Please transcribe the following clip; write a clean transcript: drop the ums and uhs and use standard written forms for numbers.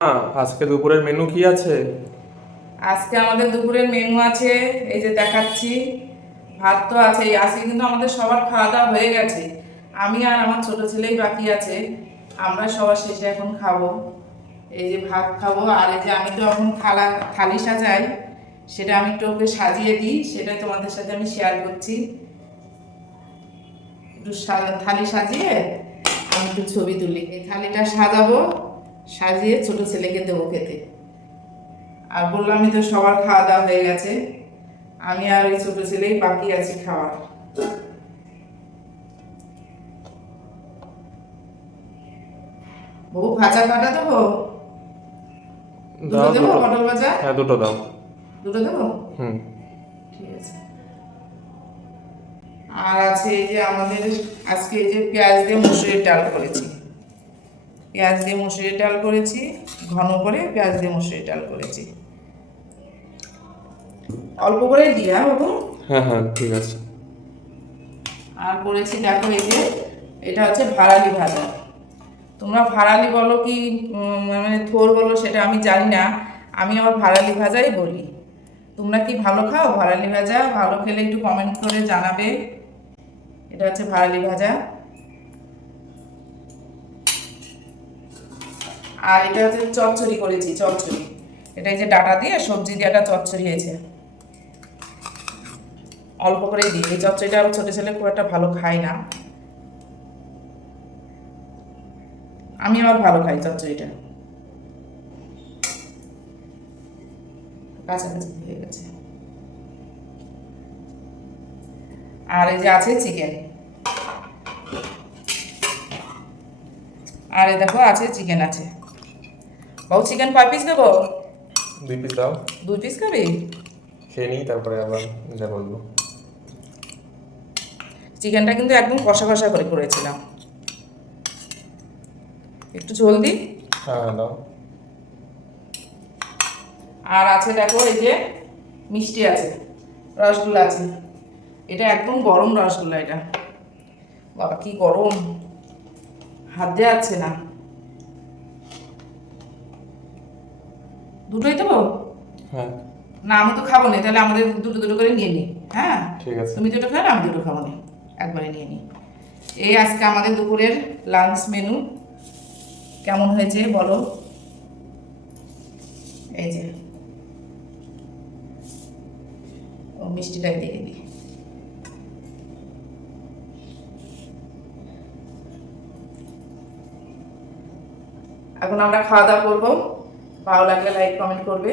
আজকে দুপুরের মেনু কি আছে? আজকে আমাদের দুপুরের মেনু আছে, এই যে দেখাচ্ছি। ভাত তো আছে, আজকে কিন্তু আমাদের সবার খাওয়া দাওয়া হয়ে গেছে। আমি আর আমার ছোট ছেলেই বাকি আছে। আমরা সবার শেষে এখন খাবো। এই যে ভাত খাবো, আর এই যে আমি তো এখন থালি সাজাই, সেটা আমি একটু ওকে সাজিয়ে দিই, সেটাই তোমাদের সাথে আমি শেয়ার করছি। একটু থালি সাজিয়ে আমি একটু ছবি তুলি, এই থালিটা সাজাবো, সাজিয়ে ছোট ছেলেকে দেবো খেতে। আর বললামই তো সবার খাওয়া দাওয়া হয়ে গেছে, আমি আর ওই ছোট ছেলেই বাকি আছি খাওয়ার। বহু ভাজা কাটা দেবো, দুটো দাও দেবো দুটো। পটল ভাজা, হ্যাঁ, দুটো দাও। দুটো দেবো। হুম। ঠিক আছে। আর আছে এই যে আমাদের আজকে এই যে পেঁয়াজ দিয়ে মুসুরির ডাল করেছি, পেঁয়াজ দিয়ে মুসুরির ডাল করেছি, ঘন করে পেঁয়াজ দিয়ে মুসুরির ডাল করেছি, অল্প করে দিই। হ্যাঁ বাবু। হ্যাঁ হ্যাঁ, ঠিক আছে। আর করেছি দেখো এই যে, এটা হচ্ছে ভাড়ালি ভাজা। তোমরা ভাড়ালি বলো কি মানে থোর বলো সেটা আমি জানি না, আমি আবার ভাড়ালি ভাজাই বলি। তোমরা কি ভালো খাও ভাড়ালি ভাজা? ভালো খেলে একটু কমেন্ট করে জানাবে। এটা হচ্ছে ভাড়ালি ভাজা। আর এটা হচ্ছে চচ্চড়ি করেছি, চচ্চড়ি। এটা এই যে ডাটা দিয়ে সবজি দিয়ে একটা চচ্চড়ি হয়েছে, অল্প করেই দিই। এই চচ্চড়িটা আবার ছোটো ছেলে খুব একটা ভালো খায় না, আমি আবার ভালো খাই চচ্চড়িটা। কাছাকাছি হয়ে গেছে। আর এই যে আছে চিকেন, আর এই দেখো আছে চিকেন আছে। বাবু চিকেন কয় পিস দেবো? 2 পিস দাও। 2 পিস খাবি? খেয়ে নিই, তারপরে আবার যা বলবো। চিকেনটা কিন্তু একদম কষা কষা করে করেছিলাম, একটু ঝোল দিই। হ্যাঁ হ্যাঁ, দাও। আর আছে দেখো এই যে মিষ্টি আছে, রসগোল্লা আছে। এটা একদম গরম রসগোল্লা, এটা বাবা কি গরম, হাত দেওয়া যাচ্ছে না। দুটোই দেবো? হ্যাঁ, না আমি তো খাবো না, তাহলে আমাদের দুটো দুটো করে নিয়ে নিই। হ্যাঁ, ঠিক আছে। তুমি দুটো খাও, আমি দুটো খাবো না, একবারে নিয়ে নিই। এই আজকে আমাদের দুপুরের লাঞ্চ মেনু। কেমন হয়েছে বলো? এই যে ও মিষ্টিটাই দিয়ে দিই। এখন আমরা খাওয়া দাওয়া করবো। ভালো লাগলে লাইক কমেন্ট করবে।